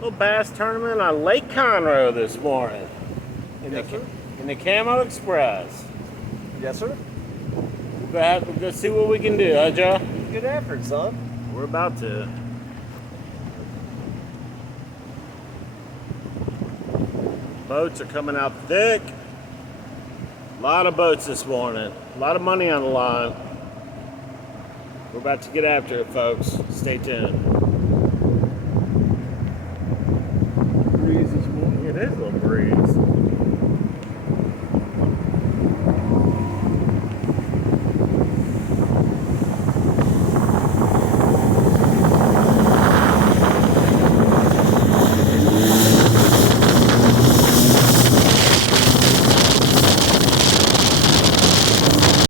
Little bass tournament on Lake Conroe this morning in Yes, sir. the Camo Xpress. Yes, sir. We'll go see what we can do, huh, Joe? Good effort, son. We're about to. Boats are coming out thick. A lot of boats this morning. A lot of money on the line. We're about to get after it, folks. Stay tuned. Breezy.